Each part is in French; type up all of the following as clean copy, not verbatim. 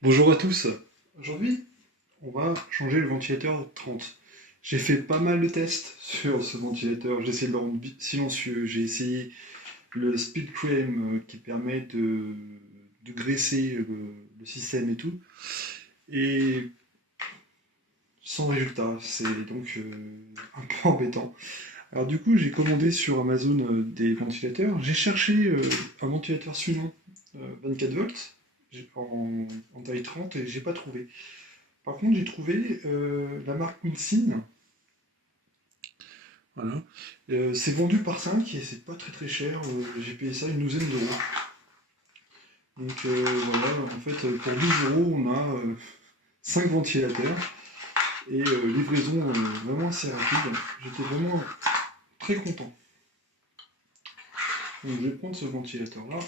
Bonjour à tous. Aujourd'hui, on va changer le ventilateur 30. J'ai fait pas mal de tests sur ce ventilateur. J'ai essayé de le rendre silencieux. J'ai essayé le speed frame qui permet de graisser le système et tout. Et sans résultat. C'est donc un peu embêtant. Alors du coup, j'ai commandé sur Amazon des ventilateurs. J'ai cherché un ventilateur suivant 24 volts en taille 30 et j'ai pas trouvé. Par contre, j'ai trouvé la marque Winsin. Voilà. C'est vendu par 5 et c'est pas très très cher. J'ai payé ça une douzaine d'euros. Donc voilà, en fait, pour 12 euros, on a 5 ventilateurs et livraison vraiment assez rapide. J'étais vraiment très content. Donc je vais prendre ce ventilateur-là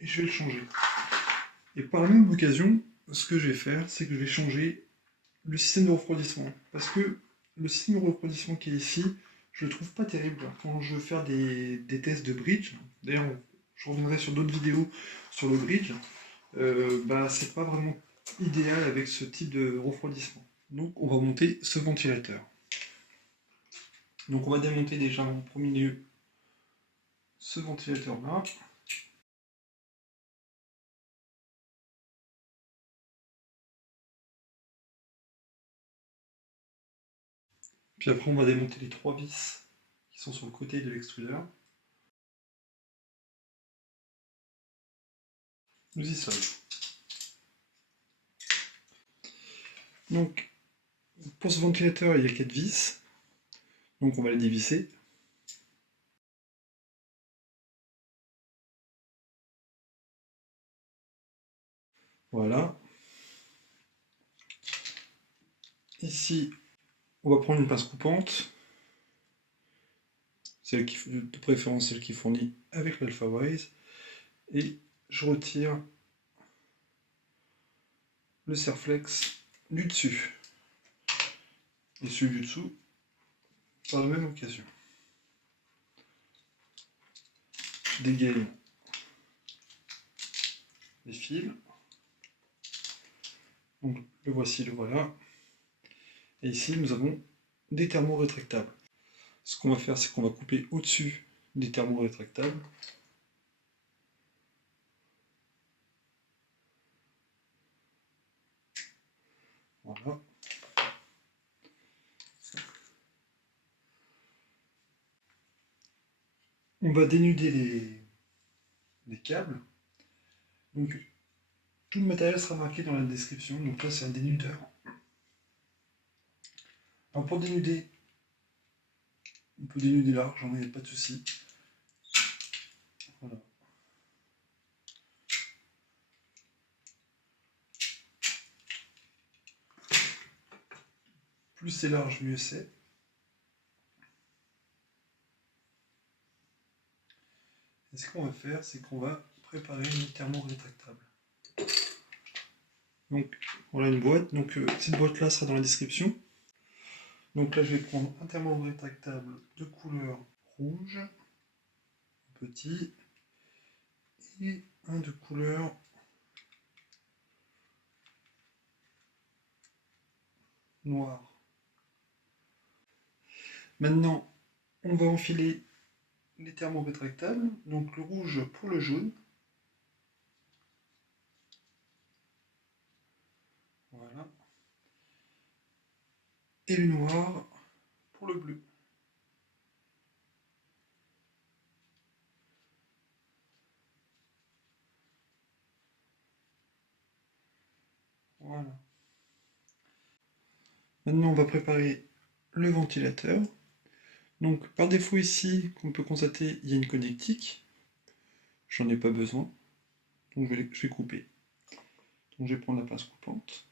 et je vais le changer. Et par la même occasion, ce que je vais faire, c'est que je vais changer le système de refroidissement. Parce que le système de refroidissement qui est ici, je le trouve pas terrible. Quand je veux faire des tests de bridge, d'ailleurs, je reviendrai sur d'autres vidéos sur le bridge, bah, c'est pas vraiment idéal avec ce type de refroidissement. Donc, on va monter ce ventilateur. Donc, on va démonter déjà en premier lieu ce ventilateur-là. Puis après, on va démonter les trois vis qui sont sur le côté de l'extrudeur. Nous y sommes. Donc, pour ce ventilateur, il y a 4 vis. Donc, on va les dévisser. Voilà. Ici, on va prendre une pince coupante, celle qui, de préférence celle qui fournit avec l'AlphaWise, et je retire le serflex du dessus et celui du dessous par la même occasion. Je dégaine les fils, donc le voici, le voilà, et ici nous avons des thermorétractables. Ce qu'on va faire, c'est qu'on va couper au-dessus des thermorétractables. Voilà. On va dénuder les câbles. Donc, tout le matériel sera marqué dans la description. Donc là, c'est un dénudeur. Alors pour dénuder, on peut dénuder large, j'en ai pas de souci. Voilà. Plus c'est large, mieux c'est. Et ce qu'on va faire, c'est qu'on va préparer une thermo-rétractable. Donc voilà une boîte. Donc cette boîte-là sera dans la description. Donc là, je vais prendre un thermo-rétractable de couleur rouge, petit, et un de couleur noire. Maintenant, on va enfiler les thermo-rétractables. Donc le rouge pour le jaune. Voilà. Et le noir pour le bleu. Voilà. Maintenant, on va préparer le ventilateur. Donc, par défaut ici, comme on peut constater, il y a une connectique. J'en ai pas besoin. Donc, je vais couper. Donc, je vais prendre la pince coupante.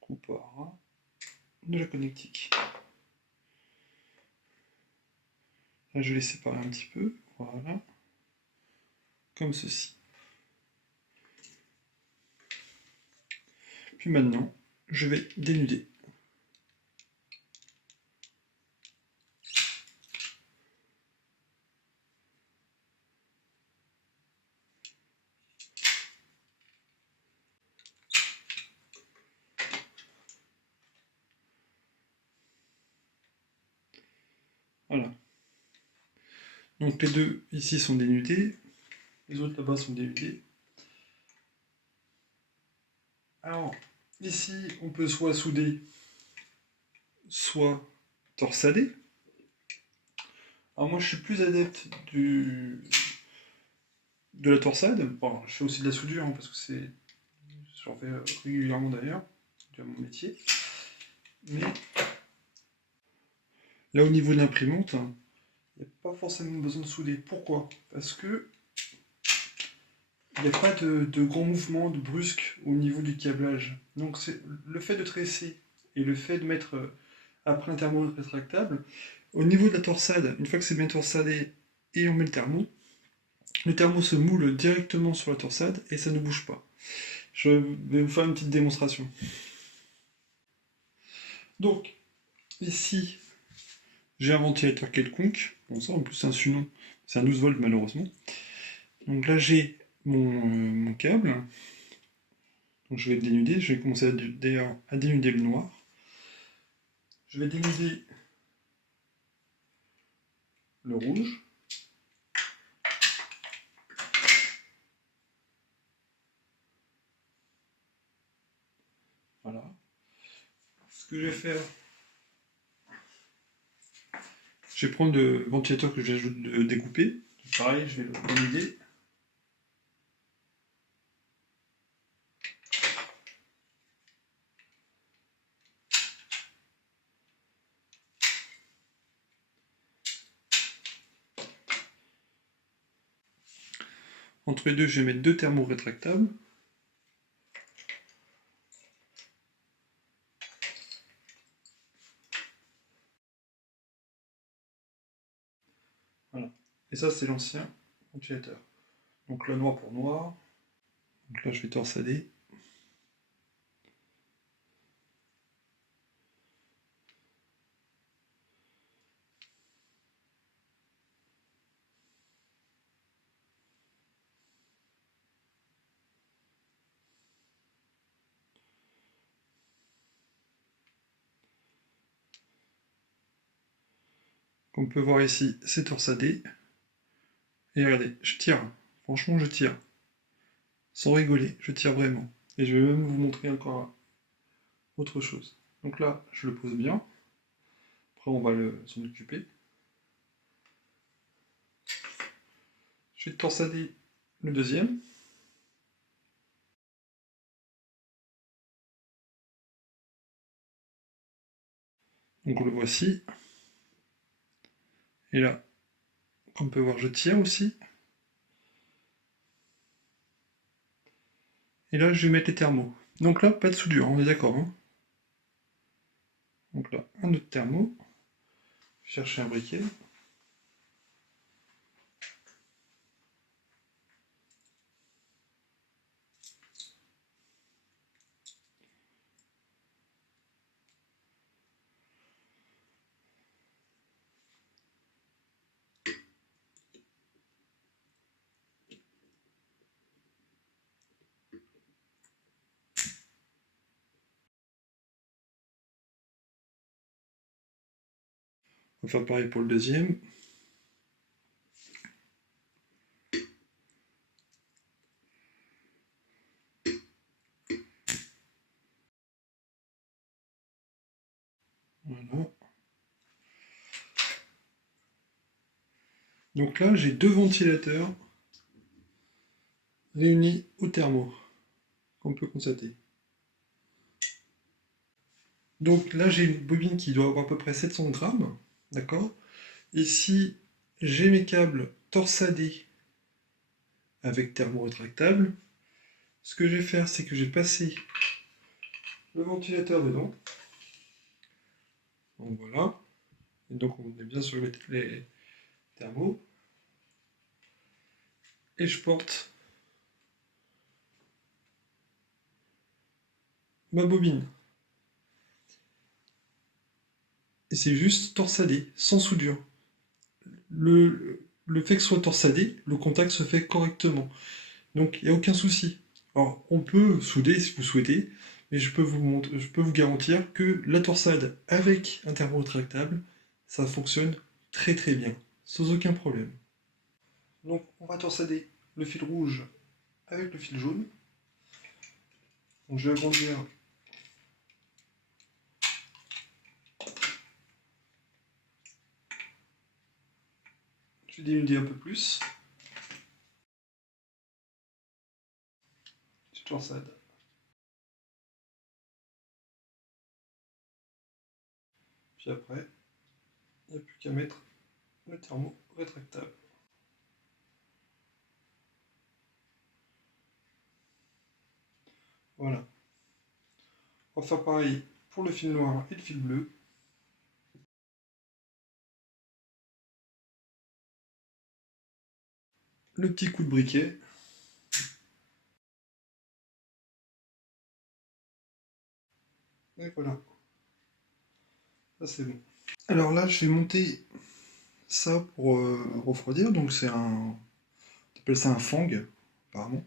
Coupera de la connectique. Là, je vais les séparer un petit peu. Voilà. Comme ceci. Puis maintenant, je vais dénuder. Donc les deux ici sont dénudés, les autres là-bas sont dénudés. Alors, ici, on peut soit souder, soit torsader. Alors moi, je suis plus adepte de la torsade. Bon, je fais aussi de la soudure, hein, parce que j'en fais régulièrement d'ailleurs, c'est mon métier. Mais là, au niveau de l'imprimante, il n'y a pas forcément besoin de souder. Pourquoi? Parce que il n'y a pas de grands mouvements de brusques au niveau du câblage. Donc c'est le fait de tresser et le fait de mettre après un thermomètre rétractable, au niveau de la torsade, une fois que c'est bien torsadé et on met le thermo se moule directement sur la torsade et ça ne bouge pas. Je vais vous faire une petite démonstration. Donc, ici, j'ai un ventilateur quelconque. Bon, ça en plus c'est un Sunon, c'est un 12 volts malheureusement. Donc là j'ai mon câble. Donc je vais le dénuder, je vais commencer d'ailleurs à dénuder le noir. Je vais dénuder le rouge. Voilà. Ce que je vais faire, je vais prendre le ventilateur que j'ai découpé. Pareil, je vais le dénuder. Entre les deux, je vais mettre deux thermos rétractables. Voilà. Et ça, c'est l'ancien ventilateur. Donc là, noir pour noir. Donc là, je vais torsader. Comme on peut voir ici, c'est torsadé. Et regardez, je tire. Franchement, je tire. Sans rigoler, je tire vraiment. Et je vais même vous montrer encore autre chose. Donc là, je le pose bien. Après, on va s'en occuper. Je vais torsader le deuxième. Donc le voici. Et là, comme on peut voir, je tire aussi. Et là, je vais mettre les thermos. Donc là, pas de soudure, on est d'accord. Hein. Donc là, un autre thermo. Je vais chercher un briquet. On va faire pareil pour le deuxième. Voilà. Donc là, j'ai deux ventilateurs réunis au thermo, qu'on peut constater. Donc là, j'ai une bobine qui doit avoir à peu près 700 grammes, d'accord? Ici, j'ai mes câbles torsadés avec thermo rétractable. Ce que je vais faire, c'est que je vais passer le ventilateur dedans. Donc voilà. Et donc on est bien sur les thermos. Et je porte ma bobine. Et c'est juste torsadé, sans soudure. Le fait que ce soit torsadé, le contact se fait correctement. Donc il n'y a aucun souci. Alors on peut souder si vous souhaitez, mais je peux vous garantir que la torsade avec un thermo rétractable, ça fonctionne très très bien, sans aucun problème. Donc on va torsader le fil rouge avec le fil jaune. Donc je vais agrandir je vais dénuder un peu plus. Je torsade. Puis après, il n'y a plus qu'à mettre le thermo rétractable. Voilà. On va faire pareil pour le fil noir et le fil bleu. Le petit coup de briquet. Et voilà. Ça c'est bon. Alors là, je vais monter ça pour refroidir. Donc c'est un... On appelle ça un fang, apparemment.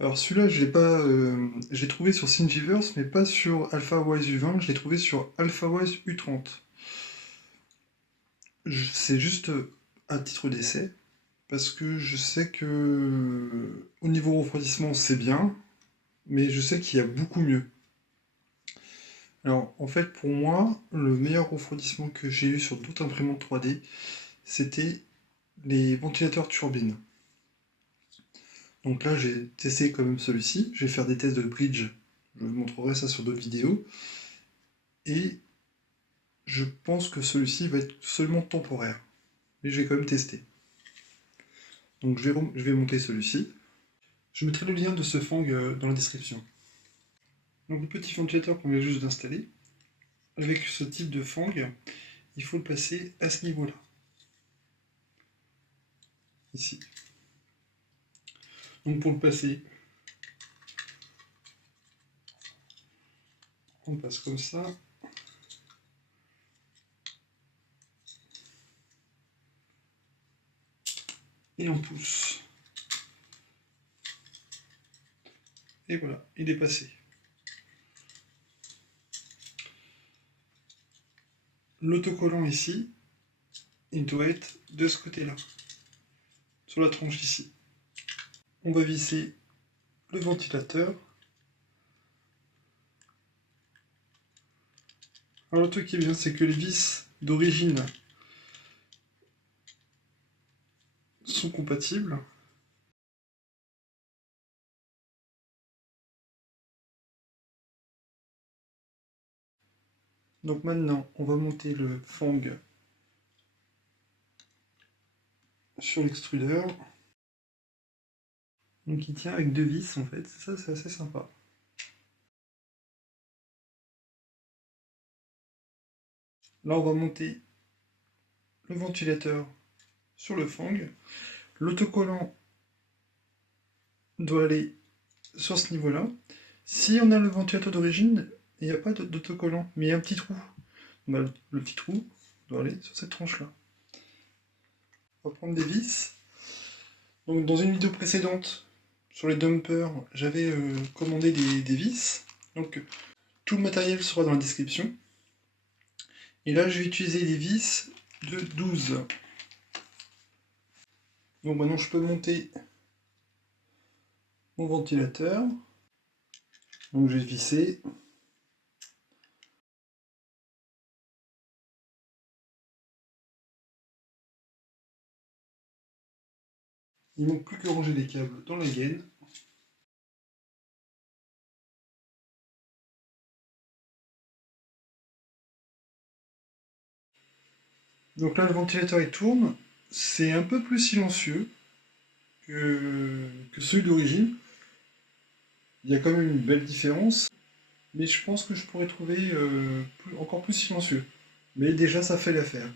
Alors celui-là, je l'ai pas, je l'ai trouvé sur Thingiverse, mais pas sur AlphaWise U20, je l'ai trouvé sur AlphaWise U30. C'est juste à titre d'essai, parce que je sais que au niveau refroidissement c'est bien, mais je sais qu'il y a beaucoup mieux. Alors en fait pour moi, le meilleur refroidissement que j'ai eu sur d'autres imprimantes 3D, c'était les ventilateurs turbines. Donc là j'ai testé quand même celui-ci, je vais faire des tests de bridge, je vous montrerai ça sur d'autres vidéos. Et je pense que celui-ci va être seulement temporaire. Mais je vais quand même tester. Donc je vais monter celui-ci. Je mettrai le lien de ce fang dans la description. Donc le petit ventilateur qu'on vient juste d'installer, avec ce type de fang, il faut le placer à ce niveau-là. Ici. Donc pour le placer, on passe comme ça. Et on pousse. Et voilà, il est passé. L'autocollant ici, il doit être de ce côté-là, sur la tranche ici. On va visser le ventilateur. Alors le truc qui est bien, c'est que les vis d'origine sont compatibles. Donc maintenant, on va monter le fang sur l'extrudeur. Donc il tient avec deux vis en fait, ça c'est assez sympa. Là on va monter le ventilateur sur le fang. L'autocollant doit aller sur ce niveau-là. Si on a le ventilateur d'origine, il n'y a pas d'autocollant, mais il y a un petit trou. Le petit trou doit aller sur cette tranche-là. On va prendre des vis. Donc dans une vidéo précédente, sur les dumpers, j'avais commandé des vis. Donc tout le matériel sera dans la description. Et là, je vais utiliser des vis de 12. Donc maintenant, je peux monter mon ventilateur. Donc je vais visser. Il ne manque plus que ranger les câbles dans la gaine. Donc là, le ventilateur il tourne. C'est un peu plus silencieux que celui d'origine. Il y a quand même une belle différence. Mais je pense que je pourrais trouver encore plus silencieux. Mais déjà, ça fait l'affaire.